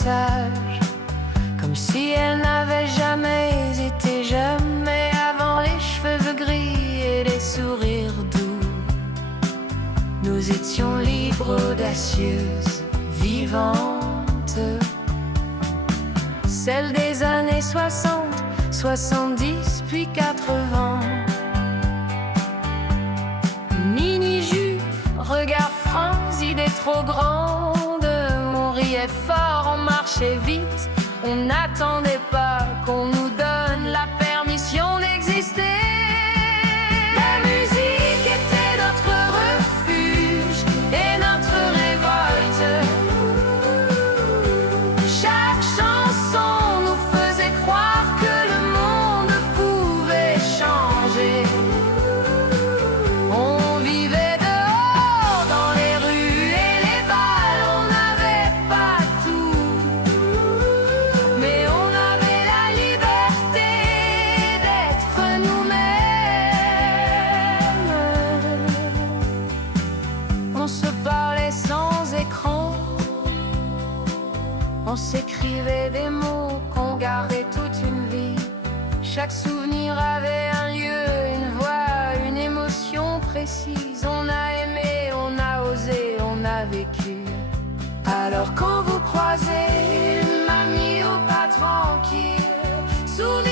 message, comme si elle n'avait jamais été jamais avant les cheveux gris et les sourires doux. Nous étions libres, audacieuses, vivantes, celles des années 60, 70 puis 80. Mini-jupe, regard franc, idées trop grandes. On riait fort, on marchait vite, on n'attendait pas qu'on nous donne la permission d'exister. La musique était notre refuge et notre révolte. Chaque chanson nous faisait croire que le monde pouvait changer. On vivait dehors dans les rues et les balles, on n'avait pas tout, mais on avait la liberté d'être nous-mêmes. On se parlait sans écran, on s'écrivait des mots qu'on gardait toute une vie. Chaque souvenir avait un lieu, une voix, une émotion précise. On a aimé, on a osé, on a vécu. Alors quand vous croisez une mamie ou pas tranquille, souvenez